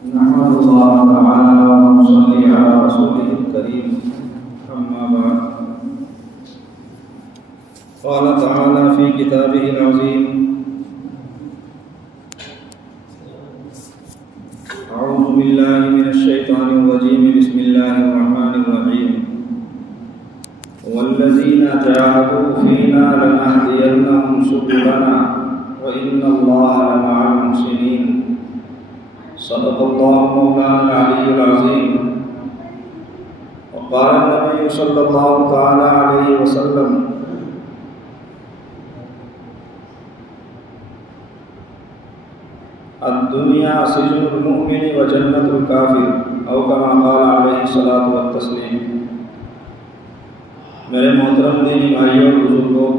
نحمد الله تعالى ونصلي على رسوله الكريم أما بعد قال تعالى في كتابه العظيم أعوذ بالله من الشيطان الرجيم بسم الله الرحمن الرحيم والذين جاهدوا فينا لنهدينهم سبلنا وإن الله لمع المحسنين صدق الله مولانا العلي العظيم وقال النبي صلى الله تعالى عليه وسلم الدنيا سجن المؤمن وجنة الكافر او كما قال عليه الصلاة والتسلیم۔ میرے محترم دینی بھائیوں اور بزرگوں،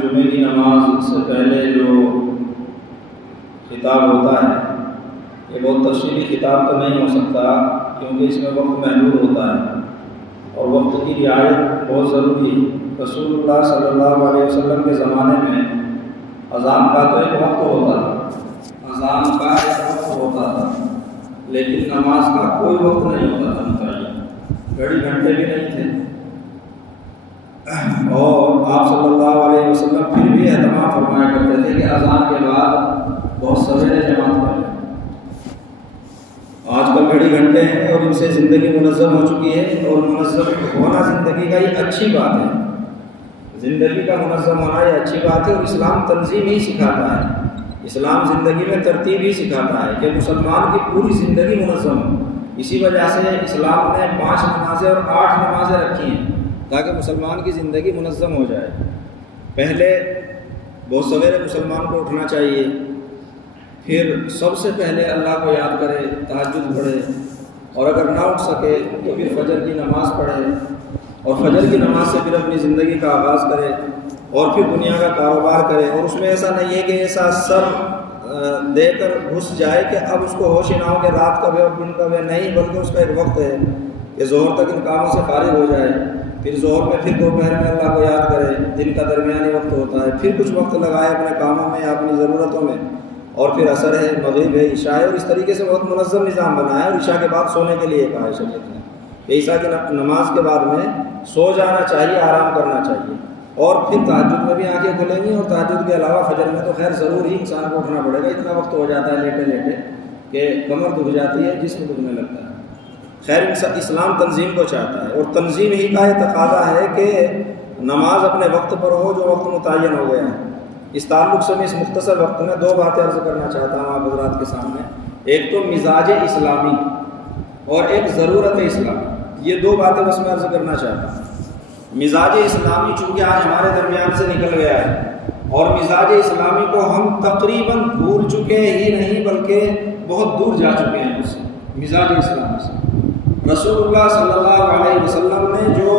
جمعے کی نماز سے پہلے جو خطاب ہوتا ہے یہ بہت تفصیلی خطاب تو نہیں ہو سکتا کیونکہ اس میں وقت محدود ہوتا ہے اور وقت کی رعایت بہت ضروری ہے۔ رسول اللہ صلی اللہ علیہ وسلم کے زمانے میں اذان کا تو ایک وقت ہوتا تھا، اذان کا ایک وقت ہوتا تھا، لیکن نماز کا کوئی وقت نہیں ہوتا تھا متعین، گھڑی گھنٹے بھی نہیں تھے، اور آپ صلی اللہ علیہ وسلم پھر بھی اہتمام فرمایا کرتے تھے کہ اذان کے بعد بہت سویرے جماعت کریں۔ آج کل گھڑی گھنٹے ہیں اور ان سے زندگی منظم ہو چکی ہے، اور منظم ہونا زندگی کا یہ اچھی بات ہے، زندگی کا منظم ہونا یہ اچھی بات ہے، اور اسلام تنظیم ہی سکھاتا ہے، اسلام زندگی میں ترتیب ہی سکھاتا ہے کہ مسلمان کی پوری زندگی منظم ہو۔ اسی وجہ سے اسلام نے 5 نمازیں اور 8 نمازیں رکھی ہیں تاکہ مسلمان کی زندگی منظم ہو جائے۔ پہلے بہت سویرے مسلمان کو اٹھنا چاہیے، پھر سب سے پہلے اللہ کو یاد کرے، تہجد پڑھے، اور اگر نہ اٹھ سکے تو پھر فجر کی نماز پڑھے، اور فجر کی نماز سے پھر اپنی زندگی کا آغاز کرے، اور پھر دنیا کا کاروبار کرے۔ اور اس میں ایسا نہیں ہے کہ ایسا سر دے کر گھس جائے کہ اب اس کو ہوش ہی نہ ہو کہ رات کب ہے اور دن کب ہے، نہیں، بلکہ اس کا ایک وقت ہے کہ ظہر تک ان کاموں سے فارغ ہو جائے، پھر ظہر میں پھر دوپہر میں اللہ کو یاد کرے، دن کا درمیانی وقت ہوتا ہے، پھر کچھ وقت لگائے اپنے کاموں میں یا اپنی ضرورتوں میں، اور پھر عصر ہے، مغرب ہے، عشاء ہے، اور اس طریقے سے بہت منظم نظام بنا ہے۔ اور عشاء کے بعد سونے کے لیے کہا ہے شریعت نے کہ عشاء کی نماز کے بعد میں سو جانا چاہیے، آرام کرنا چاہیے، اور پھر تہجد میں بھی آنکھیں کھلیں گی، اور تہجد کے علاوہ فجر میں تو خیر ضرور ہی انسان کو اٹھنا پڑے گا، اتنا وقت ہو جاتا ہے لیٹے لیٹے کہ کمر دکھ جاتی ہے، جسم دکھنے لگتا ہے۔ خیر اسلام تنظیم کو چاہتا ہے، اور تنظیم ہی کا یہ تقاضا ہے کہ نماز اپنے وقت پر ہو جو وقت متعین ہو گیا ہے۔ اس تعلق سے میں اس مختصر وقت میں 2 باتیں عرض کرنا چاہتا ہوں آپ حضرات کے سامنے، ایک تو مزاج اسلامی اور ایک ضرورت اسلامی، یہ 2 باتیں بس میں عرض کرنا چاہتا ہوں۔ مزاج اسلامی چونکہ آج ہمارے درمیان سے نکل گیا ہے، اور مزاج اسلامی کو ہم تقریباً بھول چکے ہی نہیں بلکہ بہت دور جا چکے ہیں اس سے، مزاج اسلامی سے۔ رسول اللہ صلی اللہ علیہ وسلم نے جو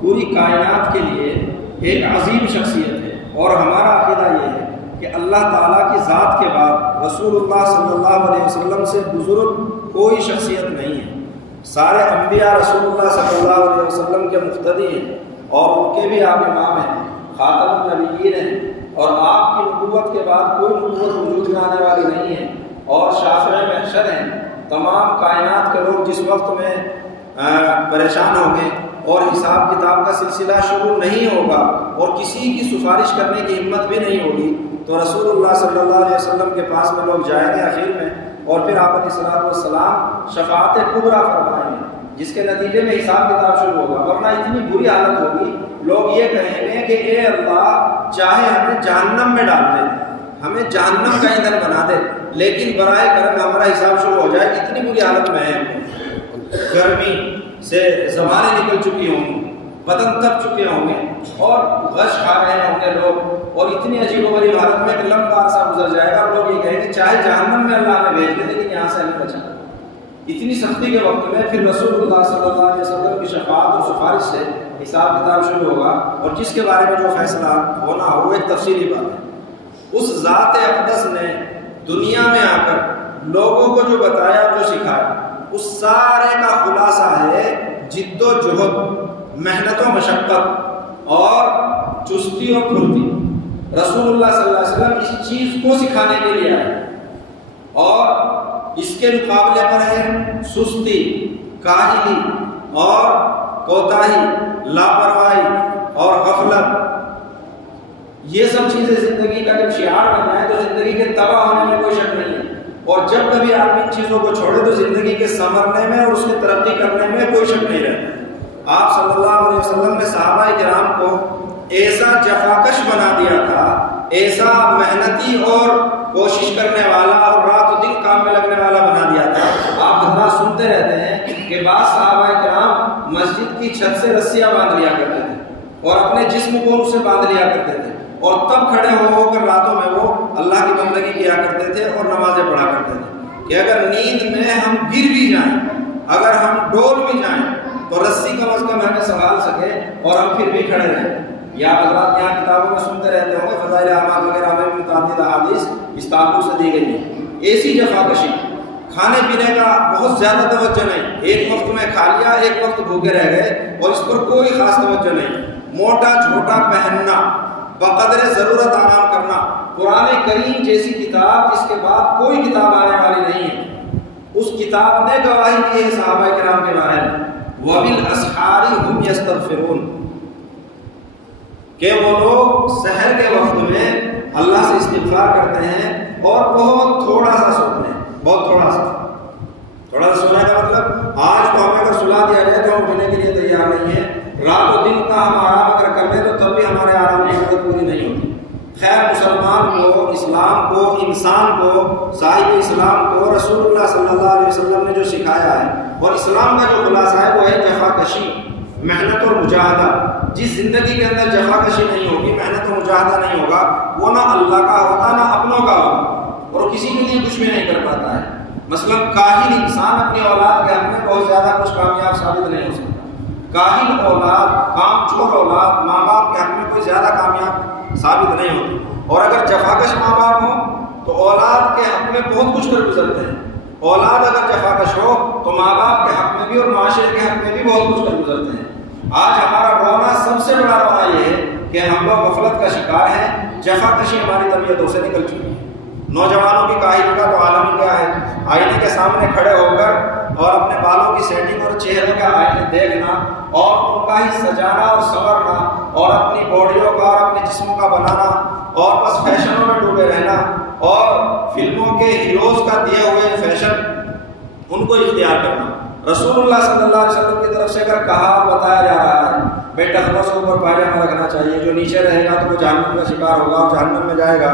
پوری کائنات کے لیے ایک عظیم شخصیت ہے، اور ہمارا عقیدہ یہ ہے کہ اللہ تعالیٰ کی ذات کے بعد رسول اللہ صلی اللہ علیہ وسلم سے بزرگ کوئی شخصیت نہیں ہے۔ سارے انبیاء رسول اللہ صلی اللہ علیہ وسلم کے مقتدی ہیں، اور ان کے بھی آپ امام ہیں، خاتم النبیین ہیں، اور آپ کی نبوت کے بعد کوئی نبوت وجود میں آنے والی نہیں ہے، اور شافع محشر ہیں۔ تمام کائنات کے لوگ جس وقت میں پریشان ہوں گے اور حساب کتاب کا سلسلہ شروع نہیں ہوگا اور کسی کی سفارش کرنے کی ہمت بھی نہیں ہوگی، تو رسول اللہ صلی اللہ علیہ وسلم کے پاس میں لوگ جائیں گے آخر میں، اور پھر آپ علیہ السلام شفاعت کبریٰ فرمائیں گے، جس کے نتیجے میں حساب کتاب شروع ہوگا، ورنہ اتنی بری حالت ہوگی لوگ یہ کہیں گے کہ اے اللہ چاہے ہمیں جہنم میں ڈال دے، ہمیں جہنم کا ایندھن بنا دے، لیکن برائے کرم ہمارا حساب شروع ہو جائے۔ اتنی بری حالت میں ہے، گرمی سے زبانیں نکل چکی ہوں گی، بدن تپ چکے ہوں گے، اور غش کھا رہے ہوں گے لوگ، اور اتنی عجیب و غریب حالت میں کہ لمبا عرصہ گزر جائے گا اور لوگ یہ کہیں گے چاہے جہنم میں اللہ نے بھیج دے لیکن یہاں سے ہمیں بچا۔ اتنی سختی کے وقت میں پھر رسول اللہ صلی اللہ علیہ وسلم کی شفاعت اور سفارش سے حساب کتاب شروع ہوگا، اور جس کے بارے میں جو فیصلہ ہونا ہو وہ ایک تفصیلی بات ہے۔ اس ذات اقدس نے دنیا میں آ کر لوگوں کو جو بتایا جو سکھایا، اس سارے کا خلاصہ ہے جد و جہد، محنت و مشقت اور چستی اور پھرتی۔ رسول اللہ صلی اللہ علیہ وسلم اس چیز کو سکھانے کے لیے آئے، اور اس کے مقابلے پر ہے سستی، کاہلی اور کوتاہی، لاپرواہی اور غفلت۔ یہ سب چیزیں زندگی کا جب شعار بن جائے تو زندگی کے تباہ ہونے میں کوئی شک نہیں ہے، اور جب کبھی آدمی ان چیزوں کو چھوڑے تو زندگی کے سنورنے میں اور اس کے ترقی کرنے میں کوئی شک نہیں رہتا۔ آپ صلی اللہ علیہ وسلم نے صحابہ کرام کو ایسا جفاکش بنا دیا تھا، ایسا محنتی اور کوشش کرنے والا اور رات و دن کام میں لگنے والا بنا دیا تھا۔ آپ حضرات سنتے رہتے ہیں کہ بعض صحابہ کرام مسجد کی چھت سے رسیاں باندھ لیا کرتے تھے اور اپنے جسم کو ان سے باندھ لیا کرتے تھے، اور تب کھڑے ہو کر راتوں میں وہ اللہ کی بندگی کیا کرتے تھے اور نمازیں پڑھا کرتے تھے کہ اگر نیند میں ہم گر بھی جائیں، اگر ہم ڈول بھی جائیں تو رسی کم از کم ہمیں سنبھال سکے اور ہم پھر بھی کھڑے رہیں۔ یا حضرات یہاں کتابوں میں سنتے رہتے ہوں گے فضائل اعمال وغیرہ میں متعدد احادیث اس تعلق سے دی گئی ہیں۔ ایسی جفاکشی، کھانے پینے کا بہت زیادہ توجہ نہیں، ایک وقت میں کھا لیا ایک وقت بھوکے رہ گئے اور اس پر کوئی خاص توجہ نہیں، موٹا چھوٹا پہننا، بقدر ضرورت آرام کرنا۔ قرآن کریم جیسی کتاب جس کے بعد کوئی کتاب آنے والی نہیں ہے، اس کتاب نے گواہی دی ہے صحابہ کرام کے بارے میں، وَبِالْأَسْحَارِ هُمْ يَسْتَغْفِرُونَ، کہ وہ لوگ سحر کے وقت میں اللہ سے استغفار کرتے ہیں اور بہت تھوڑا سا سوتے ہیں، بہت تھوڑا سا سونے کا مطلب آج تو ہمیں اگر سلا دیا جائے تو ہم اٹھنے کے لیے تیار نہیں ہیں، رات و دن کا ہم آرام اگر کر لیں تو تب بھی ہمارے آرام کی ضرورت پوری نہیں ہوتی۔ خیر مسلمان کو، اسلام کو، انسان کو، صاحب اسلام کو رسول اللہ صلی اللہ علیہ وسلم نے جو سکھایا ہے اور اسلام کا جو خلاصہ ہے وہ ہے جفاکشی، محنت اور مجاہدہ۔ جس زندگی کے اندر جفاکشی نہیں ہوگی، محنت اور مجاہدہ نہیں ہوگا، وہ نہ اللہ کا ہوتا نہ اپنوں کا ہوگا اور کسی کے لیے کچھ بھی نہیں کر پاتا ہے۔ مثلا کاہل انسان اپنی اولاد کے حق میں بہت زیادہ کچھ کامیاب ثابت نہیں ہو سکتا۔ کاہل اولاد، کام چور اولاد ماں باپ کے حق میں کوئی زیادہ کامیاب ثابت نہیں ہوتی، اور اگر جفاکش ماں باپ ہوں تو اولاد کے حق میں بہت کچھ کر گزرتے ہیں۔ اولاد اگر جفاکش ہو تو ماں باپ کے حق میں بھی اور معاشرے کے حق میں بھی بہت کچھ کر گزرتے ہیں۔ آج ہمارا رونا سب سے بڑا رونا یہ ہے کہ ہم لوگ غفلت کا شکار ہیں، جفاکشی ہماری طبیعتوں سے نکل چکی ہے۔ نوجوانوں کی کاہلی کا تو عالم ہی کیا ہے، آئینے کے سامنے کھڑے ہو کر اور اپنے بالوں کی سیٹنگ اور چہرے کا آئینے دیکھنا اور ان کا ہی سجانا اور سنورنا اور اپنی باڈیوں کا اور اپنے جسموں کا بنانا اور بس فیشنوں میں ڈوبے رہنا اور فلموں کے ہیروز کا دیے ہوئے فیشن ان کو اختیار کرنا۔ رسول اللہ صلی اللہ علیہ وسلم کی طرف سے اگر کہا اور بتایا جا رہا ہے بے ٹخنوں سے اوپر پائجامہ رکھنا چاہیے، جو نیچے رہے گا تو وہ جہنم کا شکار ہوگا اور جہنم میں جائے گا،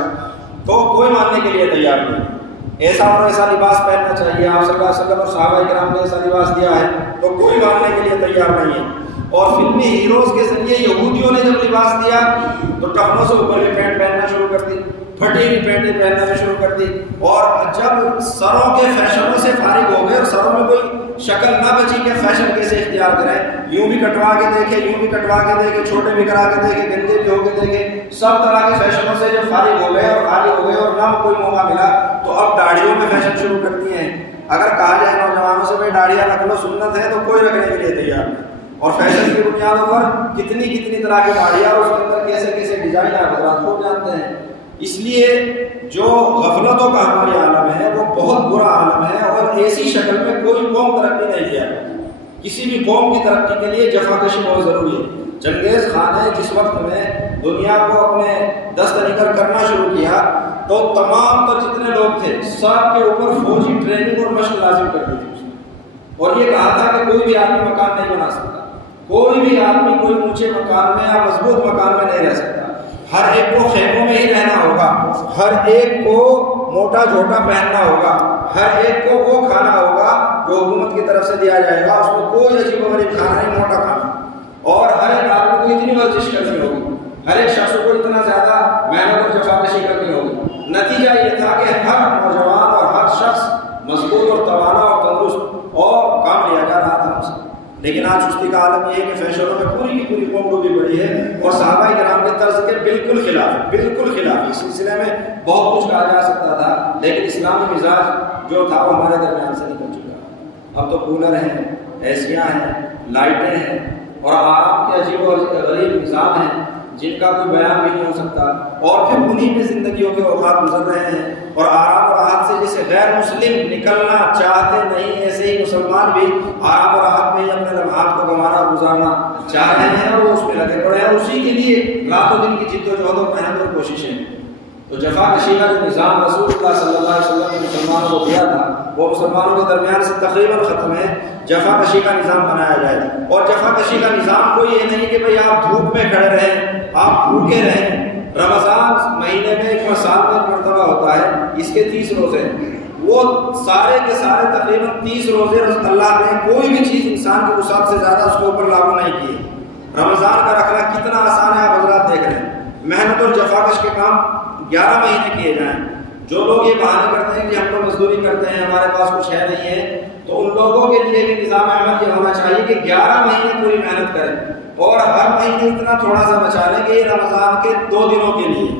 تو کوئی ماننے کے لیے تیار نہیں۔ ایسا اور ایسا لباس پہننا چاہیے، آپ صلی اللہ علیہ وسلم اور صحابہ کرام نے ایسا لباس دیا ہے تو کوئی ماننے کے لیے تیار نہیں ہے۔ اور فلمی ہیروز کے ذریعے یہودیوں نے جب لباس دیا تو ٹخنوں سے اوپر کی پینٹ پہننا شروع کر دی، پھٹی ہوئی پینٹیں پہننا بھی شروع کر دی، اور جب سروں کے فیشنوں سے فارغ ہو گئے اور سروں میں کوئی شکل نہ بچی کہ فیشن کیسے اختیار کریں، یوں بھی کٹوا کے دیکھے، یوں بھی کٹوا کے دیکھے، چھوٹے بھی کرا کے دیکھے، گنجے بھی ہو کے دیکھے، سب طرح کے فیشنوں سے جب فارغ ہو گئے اور خالی ہو گئے اور نہ کوئی موقع ملا تو اب داڑھیوں میں فیشن شروع کر دیے ہیں۔ اگر کہا جائے نوجوانوں سے بھائی داڑھیاں رکھ لو سنت ہے تو کوئی رکھنے کے لیے تیار نہیں، اور فیشن کی بنیادوں پر کتنی طرح کی داڑھیاں اور اس کے اندر کیسے کیسے ڈیزائن آپ حضرات خوب جانتے ہیں۔ اس لیے جو غفلتوں کا ہمارے عالم ہے وہ بہت برا عالم ہے، اور ایسی شکل میں کوئی قوم ترقی نہیں کیا کرتی۔ کسی بھی قوم کی ترقی کے لیے جفاکشی بہت ضروری ہے۔ چنگیز خان نے جس وقت میں دنیا کو اپنے دست نگر کرنا شروع کیا تو تمام تر جتنے لوگ تھے سب کے اوپر فوجی ٹریننگ اور مشق لازم کر دی تھی، اور یہ کہا تھا کہ کوئی بھی آدمی مکان نہیں بنا سکتا، کوئی بھی آدمی کوئی اونچے مکان میں یا مضبوط مکان میں نہیں رہ سکتا، ہر ایک کو خیموں میں ہی رہنا ہوگا، ہر ایک کو موٹا جھوٹا پہننا ہوگا، ہر ایک کو وہ کھانا ہوگا جو حکومت کی طرف سے دیا جائے گا، اس میں کوئی عجیب و غریب کھانا نہیں، موٹا کھانا، اور ہر ایک آدمی کو اتنی ورزش کرنی ہوگی، ہر ایک شخص کو اتنا زیادہ محنت اور جفاکشی کرنی ہوگی۔ نتیجہ یہ تھا کہ ہر نوجوان اور ہر شخص مضبوط اور توانا اور تندرست اور کام لیا جا رہا تھا اسے۔ لیکن آج سستی کا عالم یہ ہے کہ فیشنوں میں پوری کی پوری قوم ڈوبی پڑی ہے، اور صحابہ کرام کے طرز کے بالکل خلاف اس سلسلے میں بہت کچھ کہا جا سکتا تھا، لیکن اسلامی مزاج جو تھا وہ ہمارے درمیان سے نکل چکا۔ اب تو کولر ہیں، ایسیاں ہیں، لائٹیں ہیں، اور آرام کے عجیب و غریب نظام ہیں، جن کا کوئی بیان بھی نہیں ہو سکتا، اور پھر انہی میں زندگیوں کے اوقات گزر رہے ہیں، اور آرام اور راحت سے جیسے غیر مسلم نکلنا چاہتے نہیں، ایسے ہی مسلمان بھی آرام اور راحت میں ہی اپنے لمحات کو گنوانا گزارنا چاہ رہے ہیں، اور وہ اس میں لگے پڑے ہیں، اسی کے لیے رات و دن کی جد و جہد و محنت اور کوششیں۔ تو جفا کشی کا جو نظام رسول اللہ صلی اللہ علیہ وسلم نے مسلمانوں کو دیا تھا، وہ مسلمانوں کے درمیان سے تقریباً ختم ہے۔ جفا کشی کا نظام بنایا جائے، اور جفا کشی کا نظام کو یہ نہیں کہ بھئی آپ دھوپ میں کھڑے رہیں، آپ بھوکے رہیں۔ رمضان مہینے میں ایک سال میں ایک مرتبہ ہوتا ہے، اس کے 30 روزے، وہ سارے کے سارے تقریباً 30 روزے اللہ نے کوئی بھی چیز انسان کی وسعت سے زیادہ اس کے اوپر لاگو نہیں کی۔ رمضان کا رکھنا کتنا آسان ہے، آپ حضرات دیکھ رہے ہیں۔ محنت اور جفاکش کے کام 11 مہینے کیے جائیں۔ جو لوگ یہ بہانے کرتے ہیں کہ ہم تو مزدوری کرتے ہیں، ہمارے پاس کچھ ہے نہیں ہے، تو ان لوگوں کے لیے بھی نظام عمل یہ ہونا چاہیے کہ 11 مہینے پوری محنت کریں، اور ہر مہینے اتنا تھوڑا سا بچا لیں کہ یہ رمضان کے 2 دنوں کے لیے،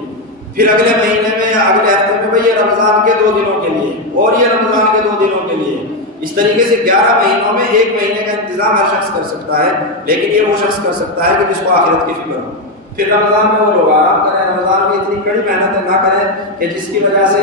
پھر اگلے مہینے میں یا اگلے ہفتے میں بھئی یہ رمضان کے 2 دنوں کے لیے، اور یہ رمضان کے 2 دنوں کے لیے۔ اس طریقے سے 11 مہینوں میں 1 مہینے کا انتظام ہر شخص کر سکتا ہے، لیکن یہ وہ شخص کر سکتا ہے کہ جس کو آخرت کی فکر ہو۔ پھر رمضان میں وہ لوگ آرام کریں، رمضان میں اتنی کڑی محنت نہ کریں کہ جس کی وجہ سے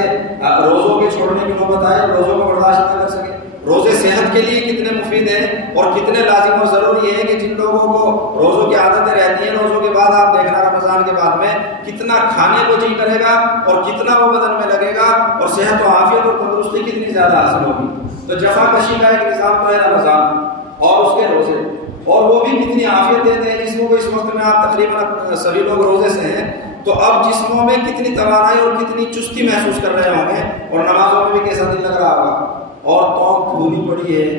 روزوں کے چھوڑنے کی نوبت آئے، روزوں کو برداشت نہ کر سکے۔ روزے صحت کے لیے کتنے مفید ہیں اور کتنے لازم اور ضروری ہے کہ جن لوگوں کو روزوں کی عادتیں رہتی ہیں، روزوں کے بعد آپ دیکھنا رمضان کے بعد میں کتنا کھانے کو جی کرے گا اور کتنا وہ بدن میں لگے گا، اور صحت و عافیت اور تندرستی کتنی زیادہ حاصل ہوگی۔ تو جفا کشی کا ایک نظام تو ہے رمضان اور اس کے روزے، اور وہ بھی کتنی عافیت دیتے ہیں جسموں کو۔ اس وقت میں آپ تقریباً سبھی لوگ روزے سے ہیں، تو اب جسموں میں کتنی توانائی اور کتنی چستی محسوس کر رہے ہوں گے، اور نمازوں میں بھی کیسا دل لگ رہا ہوگا، اور توق پھولی پڑی ہے،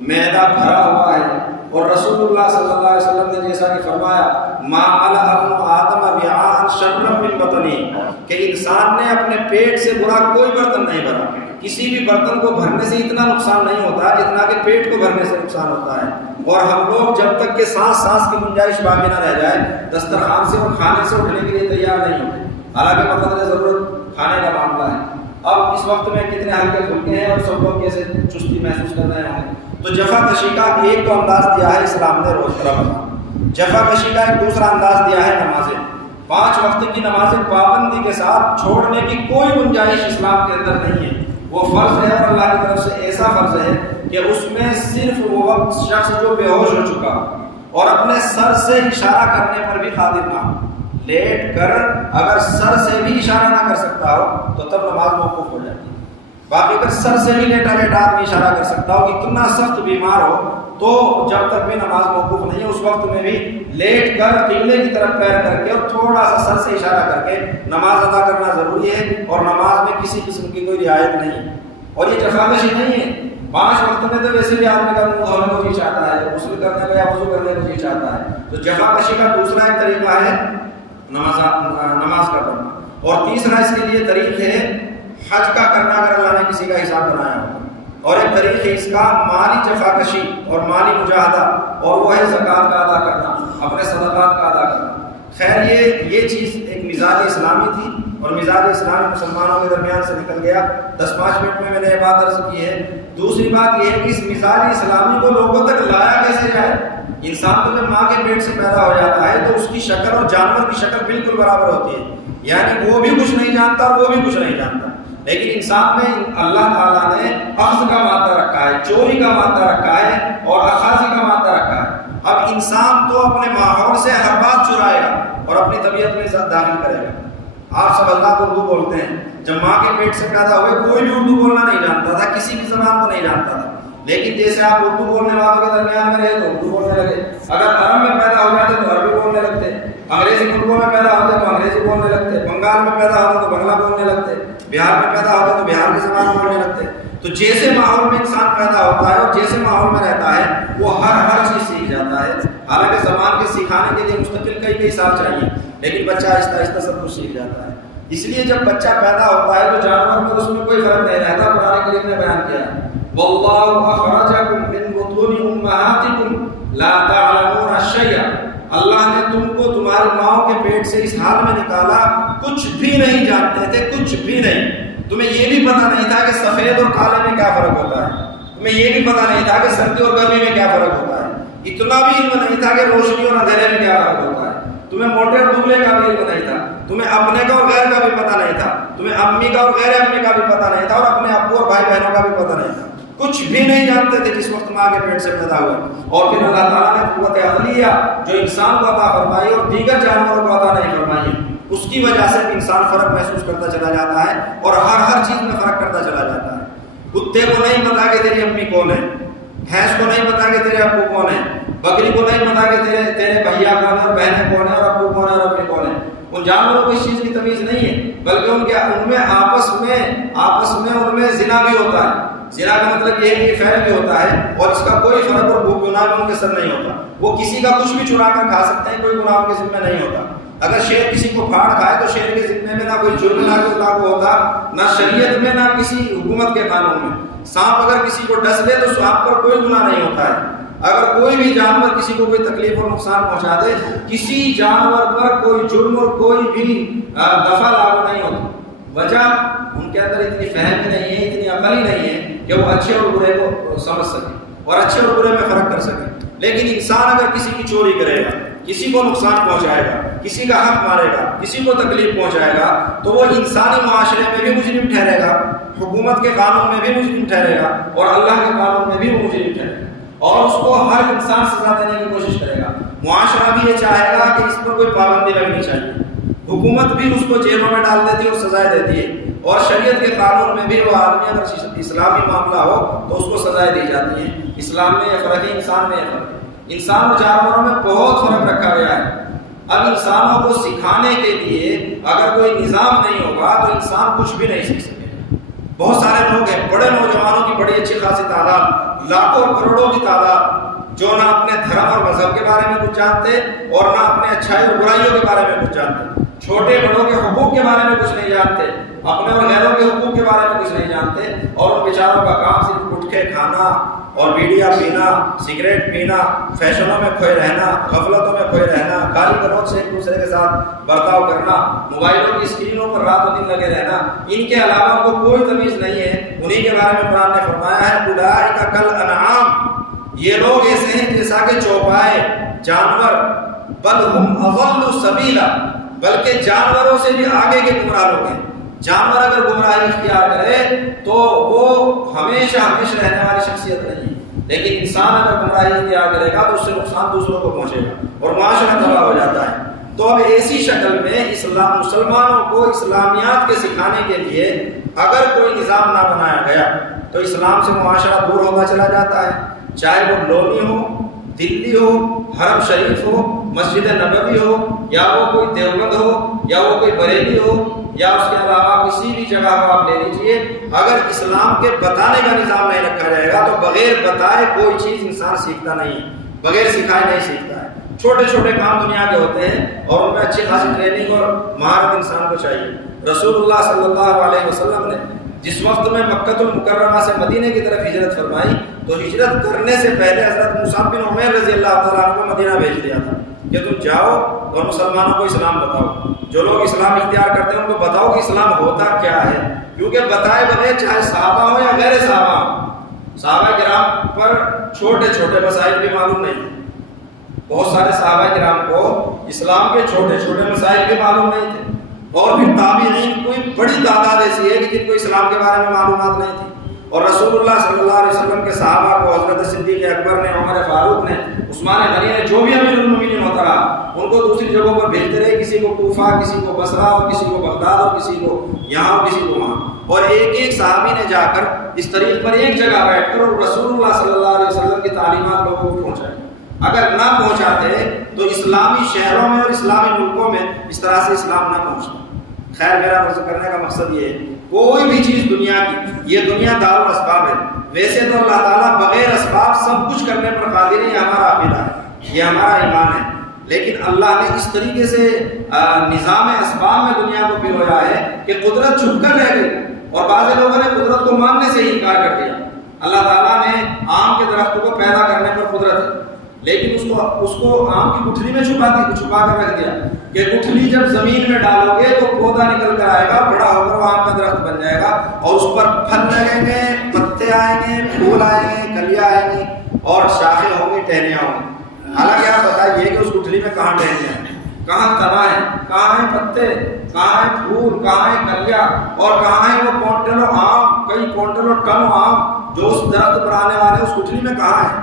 معدہ بھرا ہوا ہے۔ اور رسول اللہ صلی اللہ علیہ وسلم نے جیسا کہ فرمایا، ما ملأ ابن آدم وعاء شرا من بطنہ، کہ انسان نے اپنے پیٹ سے برا کوئی برتن نہیں بھرا۔ کسی بھی برتن کو بھرنے سے اتنا نقصان نہیں ہوتا جتنا کہ پیٹ کو بھرنے سے نقصان ہوتا ہے۔ اور ہم لوگ جب تک کہ سانس کی گنجائش باقی نہ رہ جائے، دسترخوان سے اور کھانے سے اٹھنے کے لیے تیار نہیں ہوتے، حالانکہ بقدر ضرورت کھانے کا معاملہ ہے۔ اب اس وقت میں کتنے ہلکے پھلکے ہیں اور سب لوگ کیسے چستی محسوس کر رہے ہوں۔ تو جفا کشی کا ایک تو انداز دیا ہے اسلام نے روز رمضان۔ جفا کشی کا ایک دوسرا انداز دیا ہے نمازیں۔ 5 وقت کی نمازیں پابندی کے ساتھ چھوڑنے کی کوئی گنجائش اسلام کے اندر نہیں ہے۔ وہ فرض ہے، اور اللہ کی طرف سے ایسا فرض ہے کہ اس میں صرف وہ وقت شخص جو بے ہوش ہو چکا اور اپنے سر سے اشارہ کرنے پر بھی قادر نہ ہو، لیٹ کر اگر سر سے بھی اشارہ نہ کر سکتا ہو تو تب نماز موقوف ہو جاتی ہے۔ باقی اگر سر سے بھی لیٹا لیٹا آدمی اشارہ کر سکتا ہو، اتنا سخت بیمار ہو، تو جب تک بھی نماز موقوف نہیں ہے، اس وقت میں بھی لیٹ کر قبلے کی طرف پیر کر کے اور تھوڑا سا سر سے اشارہ کر کے نماز ادا کرنا ضروری ہے، اور نماز میں کسی قسم کی کوئی رعایت نہیں۔ اور یہ جفاکشی نہیں ہے۔ 5 وقت میں تو ویسے بھی آدمی کا منہ دھونے کو جی چاہتا ہے، غسل کرنے کو یا وضو کرنے کو جی چاہتا ہے۔ تو جفاکشی کا دوسرا ایک طریقہ ہے نماز کا پڑھنا، اور تیسرا اس کے لیے طریق ہے حج کا کرنا، اگر اللہ نے کسی کا حساب بنایا ہو، اور ایک طریق ہے اس کا مالی جفاکشی اور مالی مجاہدہ، اور وہ ہے زکوٰۃ کا ادا کرنا، اپنے صدقات کا ادا کرنا۔ خیر یہ چیز ایک مزاج اسلامی تھی، اور مزاج اسلامی مسلمانوں کے درمیان سے نکل گیا۔ 10-5 منٹ میں نے یہ بات عرض کی ہے۔ دوسری بات یہ ہے کہ اس مزاج اسلامی کو لوگوں تک لایا کیسے جائے۔ انسان تو جب ماں کے پیٹ سے پیدا ہو جاتا ہے تو اس کی شکل اور جانور کی شکل بالکل برابر ہوتی ہے، یعنی وہ بھی کچھ نہیں جانتا اور وہ بھی کچھ نہیں جانتا، لیکن انسان میں اللہ تعالیٰ نے اخذ کا مادہ رکھا ہے، چوری کا مادہ رکھا ہے، اور اخاذی کا مادہ رکھا ہے۔ اب انسان تو اپنے ماحول سے ہر بات چرائے گا اور اپنی طبیعت میں داخل کرے گا۔ آپ سب اللہ کو اردو بولتے ہیں، جب ماں کے پیٹ سے پیدا ہوئے کوئی بھی اردو بولنا نہیں جانتا تھا، کسی بھی زبان کو نہیں جانتا تھا، لیکن جیسے آپ اردو بولنے والوں کے درمیان میں رہے تو اردو بولنے لگے۔ اگر عرب میں پیدا ہو جاتے تو عربی بولنے لگتے، انگریزی ملکوں میں پیدا ہوتے تو انگریزی بولنے لگتے، بنگال میں پیدا ہوتے تو بنگلہ بولنے لگتے، بہار میں پیدا ہوتے تو بہار کی زبان بولنے لگتے۔ تو جیسے ماحول میں انسان پیدا ہوتا ہے اور جیسے ماحول میں رہتا ہے وہ ہر چیز سیکھ جاتا ہے۔ حالانکہ زبان کے سکھانے کے لیے مستقل کئی سال چاہیے، لیکن بچہ آہستہ آہستہ سب کچھ سیکھ جاتا ہے۔ اس لیے جب بچہ پیدا ہوتا ہے تو جانور میں اس میں کوئی فرق نہیں رہتا۔ قرآن کریم نے بیان کیا ہے، وَاللَّهُ أَخْرَجَكُم مِّن بُطُونِ أُمَّهَاتِكُمْ لَا تَعْلَمُونَ شَيْئًا، اللہ نے تم کو تمہاری ماؤں کے پیٹ سے اس حال میں نکالا کچھ بھی نہیں جانتے تھے، کچھ بھی نہیں۔ تمہیں یہ بھی پتہ نہیں تھا کہ سفید اور کالے میں کیا فرق ہوتا ہے، تمہیں یہ بھی پتہ نہیں تھا کہ سردی اور گرمی میں کیا فرق ہوتا ہے، اتنا بھی علم نہیں تھا کہ روشنی اور اندھیرے میں کیا فرق ہوتا ہے۔ تمہیں موٹے اور دبلے کا بھی علم نہیں تھا، تمہیں اپنے کا اور غیر کا بھی پتہ نہیں تھا، تمہیں امی کا اور غیر امی کا بھی پتہ نہیں تھا، اور اپنے ابو اور بھائی بہنوں کا بھی پتہ نہیں تھا، کچھ بھی نہیں جانتے تھے جس وقت ماں کے پیٹ سے پیدا ہوئے. اور پھر اللہ تعالیٰ نے قوت عقلیہ جو انسان کو عطا فرمائی اور دیگر جانوروں کو عطا نہیں فرمائی، اس کی وجہ سے انسان فرق محسوس کرتا چلا جاتا ہے اور ہر چیز میں فرق کرتا چلا جاتا ہے. کتے کو نہیں پتا کہ تیری امی کون ہے، بھینس کو نہیں پتا کہ تیرے ابو کون ہے، بکری کو نہیں پتا کہ تیرے بھیا کون ہے اور بہنیں کون ہے اور ابو کون ہے اور امی کون ہے. ان جانوروں کو اس چیز کی تمیز نہیں ہے، بلکہ ان میں آپس میں ان میں زنا بھی ہوتا ہے. زنا کا مطلب یہ ہے کہ فعل بھی ہوتا ہے اور اس کا کوئی فرق اور گناہ ان کے سر نہیں ہوتا. وہ کسی کا کچھ بھی چرا کر کھا سکتے ہیں، کوئی گناہ ان کے ذمہ نہیں ہوتا. اگر شیر کسی کو پھاڑ کھائے تو شیر کے ذمہ میں نہ کوئی جرم نہ کوئی لاگو ہوتا، نہ شریعت میں نہ کسی حکومت کے قانون میں. سانپ اگر کسی کو ڈس لے تو سانپ پر کوئی گناہ نہیں ہوتا ہے. اگر کوئی بھی جانور کسی کو کوئی تکلیف اور نقصان پہنچا دے، کسی جانور پر کوئی جرم اور کوئی بھی دفعہ لاگو نہیں ہوتا. وجہ ان کے اندر اتنی فہم ہی نہیں ہے، اتنی عقل ہی نہیں ہے کہ وہ اچھے اور برے کو سمجھ سکے اور اچھے اور برے میں فرق کر سکے. لیکن انسان اگر کسی کی چوری کرے گا، کسی کو نقصان پہنچائے گا، کسی کا حق مارے گا، کسی کو تکلیف پہنچائے گا، تو وہ انسانی معاشرے میں بھی مجرم ٹھہرے گا، حکومت کے قانون میں بھی مجرم ٹھہرے گا اور اللہ کے قانون میں بھی وہ مجرم ٹھہرے گا، اور اس کو ہر انسان سزا دینے کی کوشش کرے گا. معاشرہ بھی یہ چاہے گا کہ اس پر کوئی پابندی لگنی چاہیے. حکومت بھی اس کو جیلوں میں ڈال دیتی ہے اور سزائیں دیتی ہے، اور شریعت کے قانون میں بھی وہ آدمی اگر اسلامی معاملہ ہو تو اس کو سزائیں دی جاتی ہیں. اسلام میں یہ فرق ہے، انسان میں یہ فرق ہے. انسان اور جانوروں میں بہت فرق رکھا گیا ہے. اب انسانوں کو سکھانے کے لیے اگر کوئی نظام نہیں ہوگا تو انسان کچھ بھی نہیں سیکھ سکے. بہت سارے لوگ ہیں، بڑے نوجوانوں کی بڑی اچھی خاصی تعداد، لاکھوں کروڑوں کی تعداد، جو نہ اپنے دھرم اور مذہب کے بارے میں کچھ جانتے اور نہ اپنے اچھائی اور برائیوں کے بارے میں کچھ جانتے، چھوٹے بڑوں کے حقوق کے بارے میں کچھ نہیں جانتے، اپنے اور غیروں کے حقوق کے بارے میں کچھ نہیں جانتے، اور ان بیچاروں کا کام صرف اٹھ کے کھانا اور بیڑیاں پینا، سگریٹ پینا، فیشنوں میں کھوئے رہنا، غفلتوں میں کھوئے رہنا، گالی گلوچ سے ایک دوسرے کے ساتھ برتاؤ کرنا، موبائلوں کی اسکرینوں پر رات و دن لگے رہنا. ان کے علاوہ ان کو کوئی تمیز نہیں ہے. انہی کے بارے میں قرآن نے فرمایا ہے اولئک کالانعام، یہ لوگ ایسے ہیں جیسا کہ چوپائے جانور، بل ہم اضل سبیلا، بلکہ جانوروں سے بھی آگے کے گمراہ لوگ ہیں. جانور اگر گمراہی اختیار کرے تو وہ ہمیشہ رہنے والی شخصیت نہیں ہے، لیکن انسان اگر گمراہی اختیار کرے گا تو اس سے نقصان دوسروں کو پہنچے گا اور معاشرہ تباہ ہو جاتا ہے. تو اب ایسی شکل میں مسلمانوں کو اسلامیات کے سکھانے کے لیے اگر کوئی نظام نہ بنایا گیا تو اسلام سے معاشرہ دور ہوتا چلا جاتا ہے. چاہے وہ لونی ہو، دلی ہو، حرم شریف ہو، مسجد نبوی ہو، یا وہ کوئی دیوبند ہو، یا وہ کوئی بریلی ہو، یا اس کے علاوہ کسی بھی جگہ کو آپ لے لیجئے، اگر اسلام کے بتانے کا نظام نہیں رکھا جائے گا تو بغیر بتائے کوئی چیز انسان سیکھتا نہیں ہے، بغیر سکھائے نہیں سیکھتا ہے. چھوٹے چھوٹے کام دنیا کے ہوتے ہیں اور ان میں اچھی خاصی ٹریننگ اور مہارت انسان کو چاہیے. رسول اللہ صلی اللہ علیہ وسلم نے جس وقت میں مکہ المکرمہ سے مدینے کی طرف ہجرت فرمائی تو ہجرت کرنے سے پہلے حضرت مصعب بن عمیر رضی اللہ تعالیٰ عنہ کو مدینہ بھیج دیا تھا کہ تم جاؤ اور مسلمانوں کو اسلام بتاؤ. جو لوگ اسلام اختیار کرتے ہیں ان کو بتاؤ کہ اسلام ہوتا کیا ہے، کیونکہ بتائے بغیر چاہے صحابہ ہو یا غیر صحابہ ہو، صحابہ کرام پر چھوٹے چھوٹے مسائل بھی معلوم نہیں تھے. بہت سارے صحابہ کرام کو اسلام کے چھوٹے چھوٹے مسائل بھی معلوم نہیں تھے، اور پھر تابعین کوئی بڑی تعداد ایسی ہے کہ جن کو اسلام کے بارے میں معلومات نہیں تھی. اور رسول اللہ صلی اللہ علیہ وسلم کے صحابہ کو حضرت صدیق اکبر نے، عمر فاروق نے، عثمان غنی نے، جو بھی امیر المومنین ہوتا رہا، ان کو دوسری جگہوں پر بھیجتے رہے، کسی کو کوفہ، کسی کو بصرہ اور کسی کو بغداد اور کسی کو یہاں اور کسی کو وہاں. اور ایک ایک صحابی نے جا کر اس طریق پر ایک جگہ بیٹھ کر اور رسول اللہ صلی اللہ علیہ وسلم کی تعلیمات لوگوں کو پہنچائی. اگر نہ پہنچاتے تو اسلامی شہروں میں اور اسلامی ملکوں میں اس طرح سے اسلام نہ پہنچتا. خیر، میرا عرض کرنے کا مقصد یہ ہے، کوئی بھی چیز دنیا کی، یہ دنیا دار الاسباب ہے. ویسے تو اللہ تعالیٰ بغیر اسباب سب کچھ کرنے پر قادر ہے، یہ ہمارا عقیدہ ہے، یہ ہمارا ایمان ہے. لیکن اللہ نے اس طریقے سے نظام اسباب میں دنیا کو پرویا ہے کہ قدرت چھپ کر رہ گئی، اور بعض لوگوں نے قدرت کو ماننے سے ہی انکار کر دیا. اللہ تعالیٰ نے آم کے درخت کو پیدا کرنے پر قدرت ہے، لیکن اس کو آم کی گٹھلی میں چھپا کر رکھ دیا کہ گٹھلی جب زمین میں ڈالو گے تو پودا نکل کر آئے گا، بڑا ہو کر وہ آم کا درخت بن جائے گا، اور اس پر پھل لگیں گے، پتے آئیں گے، پھول آئیں گے، کلیاں آئیں گی، اور شاخیں ہوں گی، ٹہنیاں ہوں گی. حالانکہ آپ بتائیے کہ اس گٹھلی میں کہاں ٹہنیاں ہیں؟ کہاں تنا ہے، کہاں ہیں پتے، کہاں ہے پھول، کہاں ہے کلیا، اور کہاں ہے وہ کونٹلوں آم، کئی کونٹلوں ٹنوں آم جو اس درخت پر آنے والے اس گٹھلی میں کہاں ہے،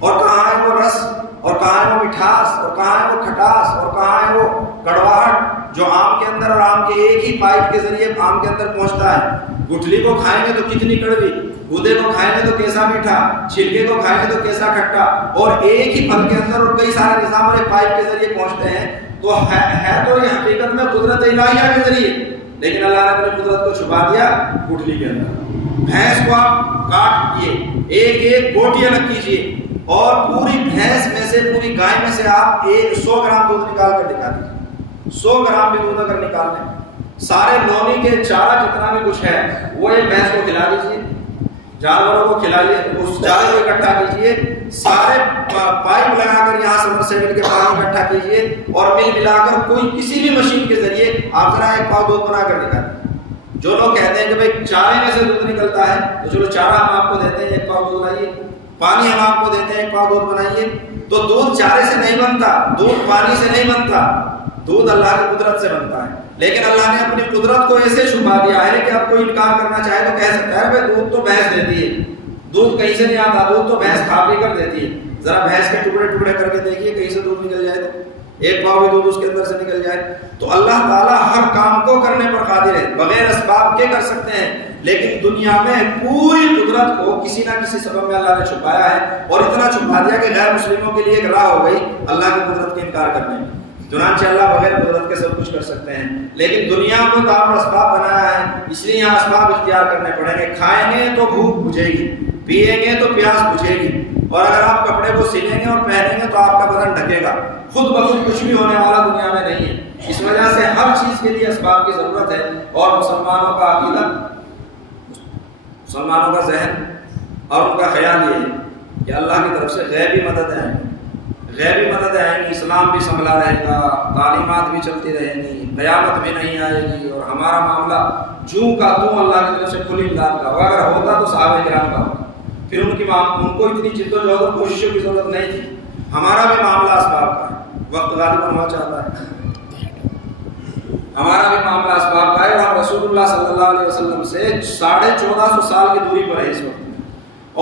اور کہاں ہے وہ رس، اور کہاں ہے وہ مٹھاس، اور کہاں ہے وہ کھٹاس، اور کہاں ہے وہ کڑواہٹ جو آم کے اندر اور آم کے ایک ہی پائپ کے ذریعے آم کے اندر پہنچتا ہے۔ گٹھلی کو کھائیں گے تو کتنی کڑوی، گودے کو کھائیں گے تو کیسا میٹھا، چھلکے کو کھائیں گے تو کیسا کھٹا، اور ایک ہی پھل کے اندر اور کئی سارے نظام اور پائپ کے ذریعے پہنچتے ہیں۔ تو ہے تو یہ حقیقت میں قدرت الہیہ کے ذریعے، لیکن اللہ نے اپنی قدرت کو چھپا دیا گٹھلی کے اندر۔ بھینس کو آپ کاٹ دیے، ایک ایک بوٹی الگ کیجیے، اور پوری بھینس میں سے، پوری گائے میں سے آپ 100 گرام دودھ نکال کر دکھا دیجیے، 100 گرام بھی دودھ اگر نکال لیں، سارے لونی کے چارہ جتنا بھی کچھ ہے وہ ایک بھینس کو کھلا دیجیے، جانوروں کو کھلائیے، اس چارے کو اکٹھا کیجیے، سارے پائپ لگا کر یہاں سمر سیبل کے پانی اکٹھا کیجیے، اور مل ملا کر کوئی کسی بھی مشین کے ذریعے آپ ذرا ایک پاؤ دودھ بنا کر دکھا دیں۔ جو لوگ کہتے ہیں کہ بھائی چارے میں سے دودھ نکلتا ہے، تو چلو چارہ ہم آپ کو دیتے ہیں، ایک پاؤ دودھ لائیے، پانی ہم آپ کو دیتے ہیں، ایک پاؤ دودھ بنائیے۔ تو دودھ چارے سے نہیں بنتا، دودھ پانی سے نہیں بنتا، دودھ اللہ کی قدرت سے بنتا ہے۔ لیکن اللہ نے اپنی قدرت کو ایسے چھپا دیا ہے کہ اب کوئی انکار کرنا چاہے تو کہہ سکتا ہے بھائی دودھ تو بھینس دیتی ہے، دودھ کہیں سے نہیں آتا، دودھ تو بھینس کھا پی کر دیتی ہے۔ ذرا بھینس کے ٹکڑے ٹکڑے کر کے دیکھیے کہیں سے دودھ نکل جائے تو ایک پاؤ بھی دودھ اس کے اندر سے نکل جائے۔ تو اللہ تعالیٰ ہر کام کو کرنے پر قادر ہے، بغیر اسباب کے کر سکتے ہیں، لیکن دنیا میں پوری قدرت کو کسی نہ کسی سبب میں اللہ نے چھپایا ہے، اور اتنا چھپا دیا کہ غیر مسلموں کے لیے ایک راہ ہو گئی اللہ کی قدرت کے انکار کرنے میں۔ چنانچہ اللہ بغیر قدرت کے سب کچھ کر سکتے ہیں، لیکن دنیا کو دار اسباب بنایا ہے، اس لیے یہاں اسباب اختیار کرنے پڑیں گے۔ کھائیں گے تو بھوک بجھے گی، پیئیں گے تو پیاس بجھے گی، اور اگر آپ کپڑے کو سلیں گے اور پہنیں گے تو آپ کا بدن ڈھکے گا۔ خود بخود کچھ بھی ہونے والا دنیا میں نہیں ہے، اس وجہ سے ہر چیز کے لیے اسباب کی ضرورت ہے۔ اور مسلمانوں کا عقیدہ، مسلمانوں کا ذہن اور ان کا خیال یہ ہے کہ اللہ کی طرف سے غیبی مدد ہے، غیبی مدد آئے گی، اسلام بھی سنبھلا رہے گا، تعلیمات بھی چلتی رہیں گی، قیامت بھی نہیں آئے گی، اور ہمارا معاملہ جوں کا توں اللہ کی طرف سے کھلی امداد کا ہوگا۔ اگر ہوتا تو صحابہ کرام کا ہوتا، پھر ان کو اتنی جد و جہد اور کوششوں کی ضرورت نہیں تھی۔ ہمارا بھی معاملہ اسباب کا ہے، وقت غالباً ہوا چاہتا ہے، ہمارا بھی معاملہ اسباب کا ہے، اور ہم رسول اللہ صلی اللہ علیہ وسلم سے 1450 سال کی دوری پر ہے اس وقت،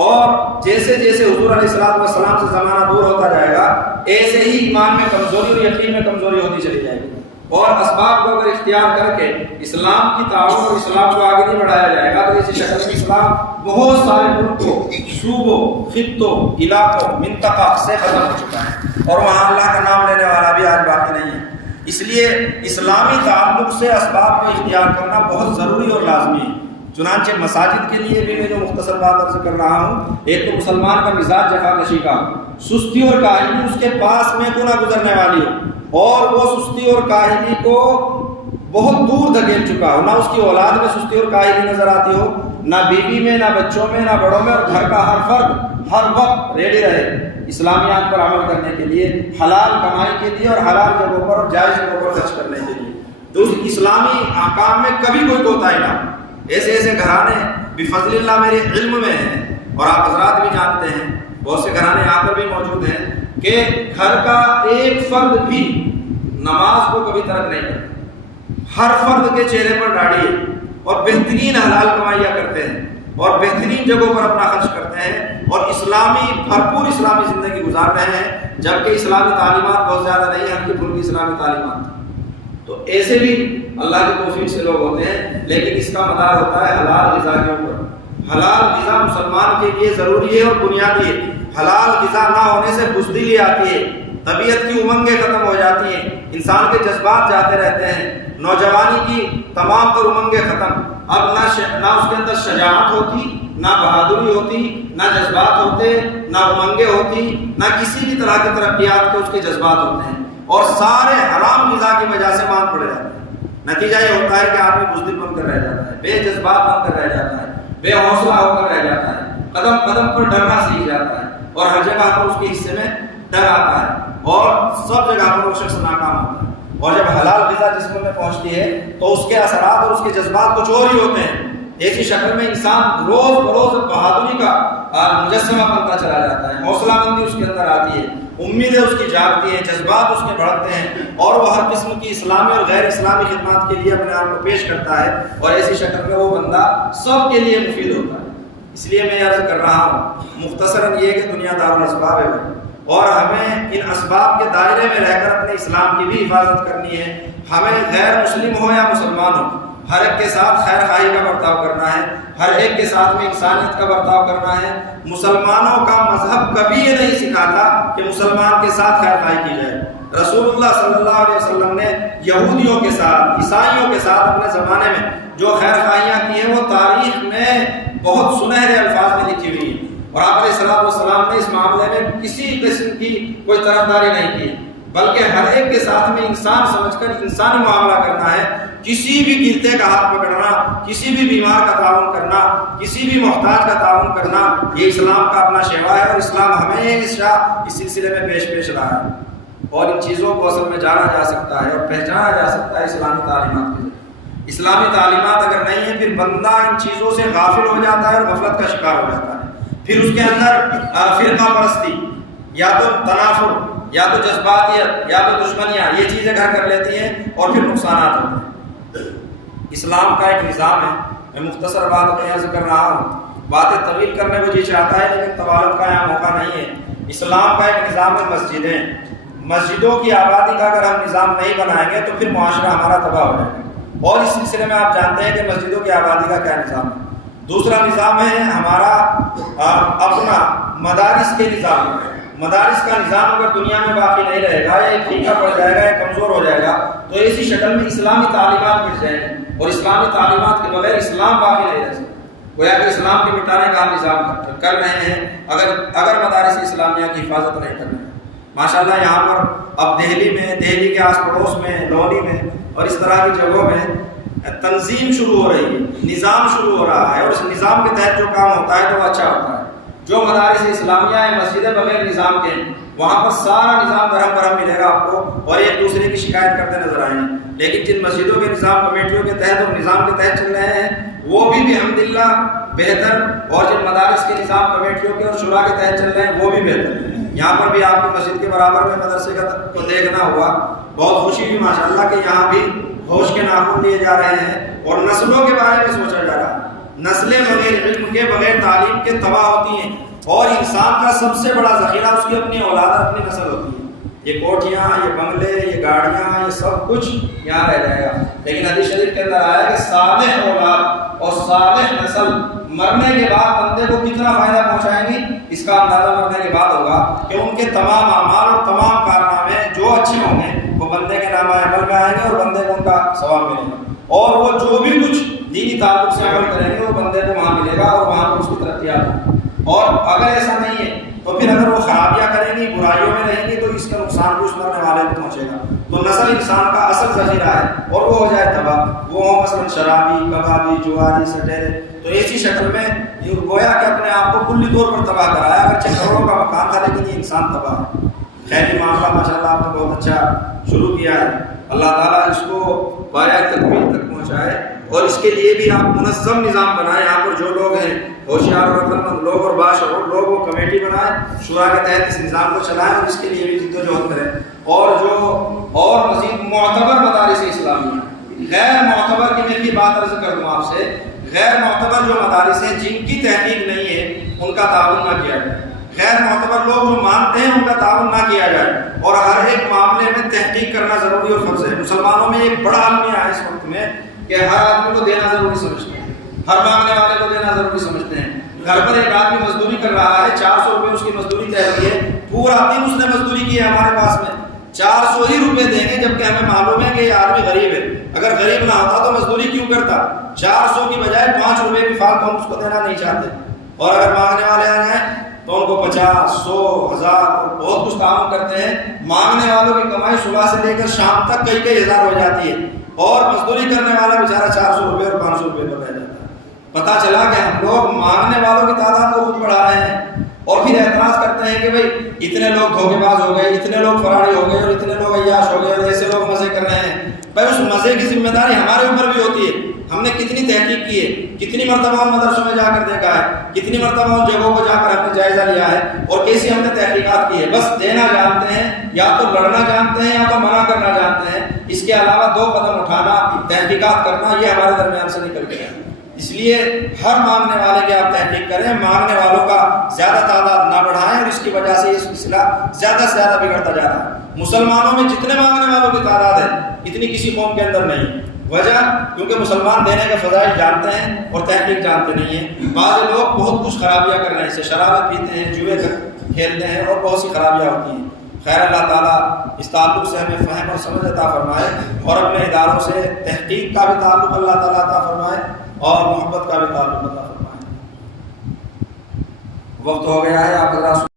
اور جیسے جیسے حضور علیہ السلام سے زمانہ دور ہوتا جائے گا، ایسے ہی ایمان میں کمزوری اور یقین میں کمزوری ہوتی چلی جائے گی، اور اسباب کو اگر اختیار کر کے اسلام کی تعاون اور اسلام کو آگے نہیں بڑھایا جائے گا تو اسی شکل میں اسلام بہت سارے ملکوں، صوبوں، خطوں، علاقوں، منطقہ سے ختم ہو چکا ہے، اور وہاں اللہ کا نام لینے والا بھی آج باقی نہیں ہے۔ اس لیے اسلامی تعلق سے اسباب کو اختیار کرنا بہت ضروری اور لازمی ہے۔ چنانچہ مساجد کے لیے بھی میں جو مختصر بات عرض کر رہا ہوں، ایک تو مسلمان کا مزاج جفاکشی کا، سستی اور کاہلی اس کے پاس میں کو نہ گزرنے والی ہو، اور وہ سستی اور کاہلی کو بہت دور دھکیل چکا ہو، نہ اس کی اولاد میں سستی اور کاہلی نظر آتی ہو، نہ بیوی میں، نہ بچوں میں، نہ بڑوں میں، اور گھر کا ہر فرد ہر وقت ریڈی رہے اسلامیات پر عمل کرنے کے لیے، حلال کمائی کے لیے، اور حلال جگہوں پر اور جائز جگہوں پر خرچ کرنے کے لیے۔ تو اس اسلامی احکام میں کبھی کوئی کوتاہی نہ ہو۔ ایسے ایسے گھرانے بفضل اللہ میرے علم میں ہیں، اور آپ حضرات بھی جانتے ہیں، بہت سے گھرانے یہاں پر بھی موجود ہیں کہ گھر کا ایک فرد بھی نماز کو کبھی ترک نہیں کرتا، ہر فرد کے چہرے پر داڑھی ہے، اور بہترین حلال کمائیاں کرتے ہیں، اور بہترین جگہوں پر اپنا خرچ کرتے ہیں، اور اسلامی بھرپور اسلامی زندگی گزار رہے ہیں، جبکہ اسلامی تعلیمات بہت زیادہ نہیں ہیں، ہلکی پھلکی اسلامی تعلیمات۔ تو ایسے بھی اللہ کی توفیق سے لوگ ہوتے ہیں، لیکن اس کا مدار ہوتا ہے حلال غذا کے اوپر۔ حلال غذا مسلمان کے لیے ضروری ہے اور بنیادی ہے۔ حلال غذا نہ ہونے سے بزدلی آتی ہے، طبیعت کی امنگیں ختم ہو جاتی ہیں، انسان کے جذبات جاتے رہتے ہیں، نوجوانی کی تمام تر امنگیں ختم، اب نہ اس کے اندر شجاعت ہوتی، نہ بہادری ہوتی، نہ جذبات ہوتے، نہ امنگیں ہوتی، نہ کسی بھی طرح کی ترقیات کے اس کے جذبات ہوتے ہیں، اور سارے حرام غذا کی وجہ سے مان پڑ جاتے ہیں۔ نتیجہ یہ ہوتا ہے کہ آدمی بزدل بن کر رہ جاتا ہے، بے جذبات بن کر رہ جاتا ہے، بے حوصلہ ہو کر رہ جاتا ہے، قدم قدم پر ڈرنا سیکھ جاتا ہے، اور ہر جگہ پر اس کے حصے میں ڈر آتا ہے، اور سب جگہ پر وہ شخص ناکام ہوتا ہے۔ اور جب حلال غذا جسم میں پہنچتی ہے تو اس کے اثرات اور اس کے جذبات کچھ اور ہی ہوتے ہیں۔ ایسی شکل میں انسان روز بروز بہادری کا مجسمہ بنتا چلا جاتا ہے، حوصلہ مندی اس کے اندر آتی ہے، امیدیں اس کی جاگتی ہیں، جذبات اس کے بڑھتے ہیں، اور وہ ہر قسم کی اسلامی اور غیر اسلامی خدمات کے لیے اپنے آپ کو پیش کرتا ہے، اور ایسی شکل میں وہ بندہ سب کے لیے مفید ہوتا ہے۔ اس لیے میں عرض کر رہا ہوں مختصراً یہ کہ دنیا دارالاسباب ہے اور ہمیں ان اسباب کے دائرے میں رہ کر اپنے اسلام کی بھی حفاظت کرنی ہے۔ ہمیں غیر مسلم ہو یا مسلمان ہو، ہر ایک کے ساتھ خیر خواہی کا برتاؤ کرنا ہے، ہر ایک کے ساتھ میں انسانیت کا برتاؤ کرنا ہے۔ مسلمانوں کا مذہب کبھی یہ نہیں سکھاتا کہ مسلمان کے ساتھ خیر خواہی کی جائے۔ رسول اللہ صلی اللہ علیہ وسلم نے یہودیوں کے ساتھ، عیسائیوں کے ساتھ اپنے زمانے میں جو خیر خواہیاں کی ہیں وہ تاریخ میں بہت سنہرے الفاظ میں لکھی ہوئی ہیں، اور آپ علیہ الصلوۃ والسلام نے اس معاملے میں کسی قسم کی کوئی طرفداری نہیں کی، بلکہ ہر ایک کے ساتھ میں انسان سمجھ کر انسانی معاملہ کرنا ہے۔ کسی بھی گرتے کا ہاتھ پکڑنا، کسی بھی بیمار کا تعاون کرنا، کسی بھی محتاج کا تعاون کرنا، یہ اسلام کا اپنا شیوا ہے، اور اسلام ہمیشہ اس سلسلے میں پیش رہا ہے۔ اور ان چیزوں کو اصل میں جانا جا سکتا ہے اور پہچانا جا سکتا ہے اسلامی تعلیمات کے ذریعے۔ اسلامی تعلیمات اگر نہیں ہے پھر بندہ ان چیزوں سے غافل ہو جاتا ہے اور غفلت کا شکار ہو جاتا ہے، پھر اس کے اندر فرقہ پرستی یا تو تنافر یا تو جذباتیت یا تو دشمنیاں یہ چیزیں گھر کر لیتی ہیں اور پھر نقصانات ہوتے ہیں۔ اسلام کا ایک نظام ہے، میں مختصر بات میں عرض کر رہا ہوں، باتیں طویل کرنے کو جی چاہتا ہے لیکن طوالت کا یہاں موقع نہیں ہے۔ اسلام کا ایک نظام ہے مسجدیں، مسجدوں کی آبادی کا اگر ہم نظام نہیں بنائیں گے تو پھر معاشرہ ہمارا تباہ ہو جائے گا، اور اس سلسلے میں آپ جانتے ہیں کہ مسجدوں کی آبادی کا کیا نظام ہے۔ دوسرا نظام ہے ہمارا اپنا مدارس کے نظام۔ مدارس کا نظام اگر دنیا میں باقی نہیں رہے گا، یا پھیکا پڑ جائے گا یا کمزور ہو جائے گا، تو ایسی شکل میں اسلامی تعلیمات مٹ جائیں گے، اور اسلامی تعلیمات کے بغیر اسلام باقی نہیں رہ سکتا۔ گویا کہ اسلام کے مٹانے کا ہم نظام کر رہے ہیں اگر مدارس اسلامیہ کی حفاظت نہیں کر رہے ہیں۔ ماشاءاللہ یہاں پر اب دہلی کے آس پڑوس میں، لونی میں اور اس طرح کی جگہوں میں تنظیم شروع ہو رہی ہے، نظام شروع ہو رہا ہے، اور اس نظام کے تحت جو کام ہوتا ہے تو وہ اچھا ہوتا ہے۔ جو مدارس اسلامیہ ہیں، مسجدیں بغیر نظام کے ہیں، وہاں پر سارا نظام درہم برہم ملے گا آپ کو، اور ایک دوسرے کی شکایت کرتے نظر آئیں گے۔ لیکن جن مسجدوں کے نظام کمیٹیوں کے تحت اور نظام کے تحت چل رہے ہیں وہ بھی بحمدللہ بہتر، اور جن مدارس کے نظام کمیٹیوں کے اور شورا کے تحت چل رہے ہیں وہ بھی بہتر۔ یہاں پر بھی آپ کی مسجد کے برابر میں مدرسے کو دیکھنا ہوا، بہت خوشی ہوئی ماشاءاللہ کہ یہاں بھی ہوش کے ناخن لیے جا رہے ہیں اور نسلوں کے بارے میں سوچا جا رہا ہے۔ نسلیں بغیر علم کے، بغیر تعلیم کے تباہ ہوتی ہیں، اور انسان کا سب سے بڑا ذخیرہ اس کی اپنی اولاد، اپنی نسل ہوتی ہے۔ یہ کوٹھیاں، یہ بنگلے، یہ گاڑیاں، یہ سب کچھ یہاں رہ جائے گا، لیکن حدیث شریف کے اندر آیا کہ صالح اولاد اور صالح نسل مرنے کے بعد بندے کو کتنا فائدہ پہنچائیں گی، اس کا اندازہ مرنے کے بعد ہوگا کہ ان کے تمام اعمال اور تمام کارنامے جو اچھے ہوں گے وہ بندے کے نامہ عمل میں آئیں گے اور بندے کو ان کا ثواب ملے گا، اور وہ جو بھی کچھ دینی تعلق سے عمل کریں گے وہ بندے کو وہاں ملے گا اور وہاں پر اس کی ترقیات ہوگی۔ اور اگر ایسا نہیں ہے تو پھر اگر وہ خرابیاں کریں گی، برائیوں میں رہیں گی، تو اس کا نقصان بھی اس مرنے والے کو پہنچے گا۔ تو نسل انسان کا اصل ذخیرہ ہے، اور وہ ہو جائے تباہ، وہ مثلا شرابی، کبابی، جواری، سٹیرے، تو ایسی شکل میں گویا کہ اپنے آپ کو کلی طور پر تباہ کرایا۔ اگرچہ کروڑوں کا مکان تھا لیکن یہ انسان تباہ ہے۔ خیر یہ معاملہ ماشاءاللہ آپ نے بہت اچھا شروع کیا ہے، اللہ تعالیٰ اس کو پایہ تکمیل تک پہنچائے، اور اس کے لیے بھی آپ منظم نظام بنائیں۔ یہاں پر جو لوگ ہیں ہوشیار اور عقل مند لوگ اور باشعور لوگ وہ کمیٹی بنائیں، شورا کے تحت اس نظام کو چلائیں، اور اس کے لیے بھی جدوجہد کریں۔ اور مزید معتبر مدارس اسلامیہ، غیر معتبر کی میں بھی بات عرض کر دوں آپ سے، غیر معتبر جو مدارس ہیں جن کی تحقیق نہیں ہے ان کا تعاون نہ کیا جائے، غیر معتبر لوگ جو مانتے ہیں ان کا تعاون نہ کیا جائے، اور ہر ایک معاملے میں تحقیق کرنا ضروری اور فرض ہے۔ مسلمانوں میں ایک بڑا المیہ ہے اس وقت میں کہ ہر آدمی کو دینا ضروری سمجھتے ہیں، ہر مانگنے والے کو دینا ضروری سمجھتے ہیں۔ گھر پر ایک آدمی مزدوری کر رہا ہے، 400 روپے اس کی مزدوری طے ہوئی ہے، پورا دن اس نے مزدوری کی ہے، ہمارے پاس میں 400 ہی روپے دیں گے، جبکہ ہمیں معلوم ہے کہ یہ آدمی غریب ہے۔ اگر غریب نہ ہوتا تو مزدوری کیوں کرتا؟ 400 کی بجائے 5 روپے بھی فالتو ہم اس کو دینا نہیں چاہتے، اور اگر مانگنے والے آ جائیں تو ان کو 50، 100، 1000 بہت کچھ تعاون کرتے ہیں۔ مانگنے والوں کی کمائی صبح سے لے کر شام تک کئی ہزار ہو جاتی ہے، اور مزدوری کرنے والا بیچارہ 400 روپے اور 500 روپے پر رہ جاتا ہے۔ پتہ چلا کہ ہم لوگ مانگنے والوں کی تعداد کو خود بڑھا رہے ہیں، اور پھر اعتراض کرتے ہیں کہ بھئی اتنے لوگ دھوکے باز ہو گئے، اتنے لوگ فراڈی ہو گئے، اور اتنے لوگ عیاش ہو گئے، اور ایسے لوگ مزے کر رہے ہیں۔ بھائی اس مزے کی ذمہ داری ہمارے اوپر بھی ہوتی ہے. ہم نے کتنی تحقیق کی ہے, کتنی مرتبہ ان مدرسوں میں جا کر دیکھا ہے, کتنی مرتبہ ان جگہوں کو جا کر ہم نے جائزہ لیا ہے, اور کیسی ہم نے تحقیقات کی ہے. بس دینا جانتے ہیں, یا تو لڑنا جانتے ہیں, یا تو منع کرنا جانتے ہیں. اس کے علاوہ 2 قدم اٹھانا, تحقیقات کرنا, یہ ہمارے درمیان سے نکل گیا. اس لیے ہر مانگنے والے کی آپ تحقیق کریں, مانگنے والوں کا زیادہ تعداد نہ بڑھائیں, اور اس کی وجہ سے یہ سلسلہ زیادہ سے زیادہ بگڑتا جا رہا ہے. مسلمانوں میں جتنے مانگنے والوں کی تعداد ہے اتنی کسی قوم کے اندر نہیں. وجہ کیونکہ مسلمان دینے کے فضائل جانتے ہیں اور تحقیق جانتے نہیں ہیں. بعض لوگ بہت کچھ خرابیاں کر رہے ہیں, سے شرابیں پیتے ہیں, جوئے کھیلتے ہیں, اور بہت سی خرابیاں ہوتی ہیں. خیر اللہ تعالیٰ اس تعلق سے ہمیں فہم اور سمجھ عطا فرمائے, اور اپنے اداروں سے تحقیق کا بھی تعلق اللہ تعالیٰ عطا فرمائے, اور محبت کا بھی تعلق عطا فرمائے. وقت ہو گیا ہے, آپ حضرات